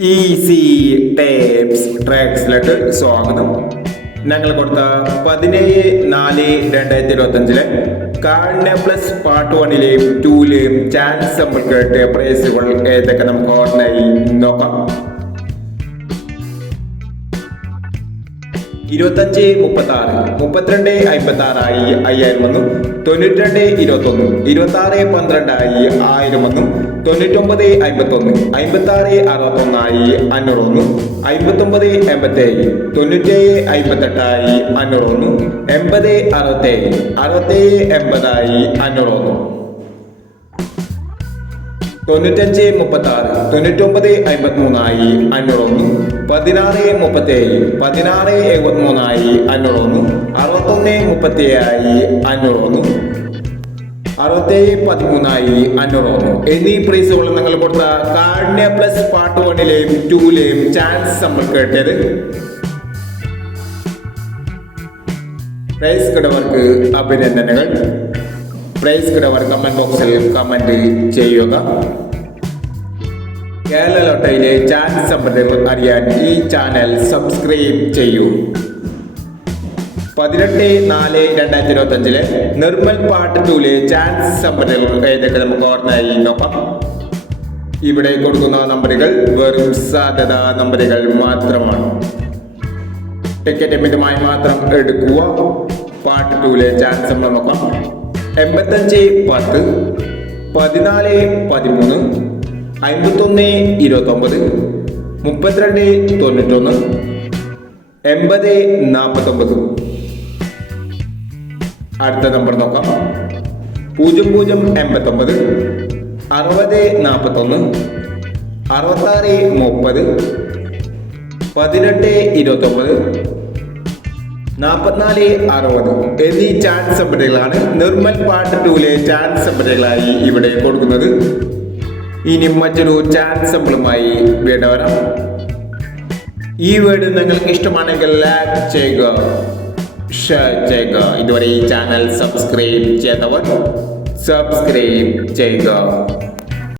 Easy tapes ട്രാക്സിലേക്ക് സ്വാഗതം. ഞങ്ങൾ കൊടുത്ത പതിനേഴ് നാല് രണ്ടായിരത്തി ഇരുപത്തി അഞ്ചിലെ കാർഡിനെ പ്ലസ് പാർട്ട് വണ്ണിലെയും ടൂലെയും ചാൻസ് നമ്മൾക്ക് പ്രൈസുകൾ ഏതൊക്കെ നമുക്ക് ഓർമ്മയായി? നോക്കാം. ഇരുപത്തഞ്ച് മുപ്പത്തി ആറ് മുപ്പത്തിരണ്ട് അമ്പത്തി ആറായി അയ്യായിരം തൊണ്ണൂറ്റിരണ്ട് തൊണ്ണൂറ്റി രണ്ട് ഇരുപത്തി ആറ് പന്ത്രണ്ടായി ആയിരം ഒന്നും തൊണ്ണൂറ്റൊമ്പത് അമ്പത്തി ഒന്ന് അമ്പത്തി ആറ് അറുപത്തി ഒന്നായി അഞ്ഞൂറ് ഒന്ന് അമ്പത്തി ഒമ്പത് എൺപത്തി ഏഴ് തൊണ്ണൂറ്റേഴ് അമ്പത്തെട്ടായി അഞ്ഞൂറ് ഒന്ന് എൺപത് അറുപത്തേഴ് അറുപത്തേഴ് എൺപതായി അഞ്ഞൂറ് ഒന്ന് തൊണ്ണൂറ്റഞ്ച് മുപ്പത്തി ആറ് തൊണ്ണൂറ്റൊമ്പത് അമ്പത്തി മൂന്നായി അഞ്ഞൂറൊന്ന് പതിനാറ് മുപ്പത്തി ഏഴ് പതിനാറ് എഴുപത്തി മൂന്നായി അഞ്ഞൂറൊന്ന് അറുപത്തൊന്ന് മുപ്പത്തി ഏഴായി അഞ്ഞൂറൊന്ന് അറുപത്തേഴ് പതിമൂന്നായി അഞ്ഞൂറൊന്ന്. എന്നീ പ്രൈസുകൾ നിങ്ങൾ കൊടുത്ത കാർഡിനെ പ്ലസ് പാർട്ട് വണ്ണിലെയും ടൂലെയും ചാൻസ് നമ്മൾ കേട്ടത്. പ്രൈസ് കിടവർക്ക് അഭിനന്ദനങ്ങൾ. പ്രൈസ് കിടവർ കമന്റ് ബോക്സിൽ കമന്റ് ചെയ്യുക. കേരള ലോട്ടയിലെ ചാൻസ് സമ്പ്രദായം അറിയാൻ ഈ ചാനൽ സബ്സ്ക്രൈബ് ചെയ്യൂ. പതിനെട്ട് നാല് രണ്ടായിരത്തി ഇരുപത്തി അഞ്ചിലെ നിർമ്മൽ പാട്ട് ടൂലെ ചാൻസ് സമ്പ്രദായം ഏതൊക്കെ നമുക്ക് ഓർമ്മയായി നോക്കാം. ഇവിടെ കൊടുക്കുന്ന നമ്പറുകൾ വെറും സാധ്യത നമ്പറുകൾ മാത്രമാണ്. ടിക്കറ്റ് മിതമായി മാത്രം എടുക്കുക. പാട്ട് ടൂലെ ചാൻസ് നമ്മൾ നോക്കാം. എൺപത്തഞ്ച് പത്ത് പതിനാല് പതിമൂന്ന് അമ്പത്തൊന്ന് ഇരുപത്തൊമ്പത് മുപ്പത്തിരണ്ട് തൊണ്ണൂറ്റൊന്ന് എൺപത് നാൽപ്പത്തൊമ്പത് അടുത്ത നമ്പർ നോക്കാം. പൂജ്യം പൂജ്യം എൺപത്തൊമ്പത് അറുപത് നാൽപ്പത്തൊന്ന് അറുപത്താറ് മുപ്പത് പതിനെട്ട് ഇരുപത്തൊമ്പത് നാൽപ്പത്തിനാല് അറുപത്. എന്നീ ചാൻസ് സമ്പറ്റുകളാണ് നിർമ്മൽ പാർട്ട് ടൂലെ ചാൻസ് സമ്പറ്റുകളായി ഇവിടെ കൊടുക്കുന്നത്. ഇനി മറ്റൊരു ചാൻസ് സിമ്പിളുമായി വീണ്ടും വരാം. ഈ വീഡിയോ നിങ്ങൾക്ക് ഇഷ്ടമാണെങ്കിൽ ലൈക്ക് ചെയ്യുക ഷെയർ ചെയ്യുക. ഇതുവരെ ഈ ചാനൽ സബ്സ്ക്രൈബ് ചെയ്തവർ സബ്സ്ക്രൈബ് ചെയ്യുക.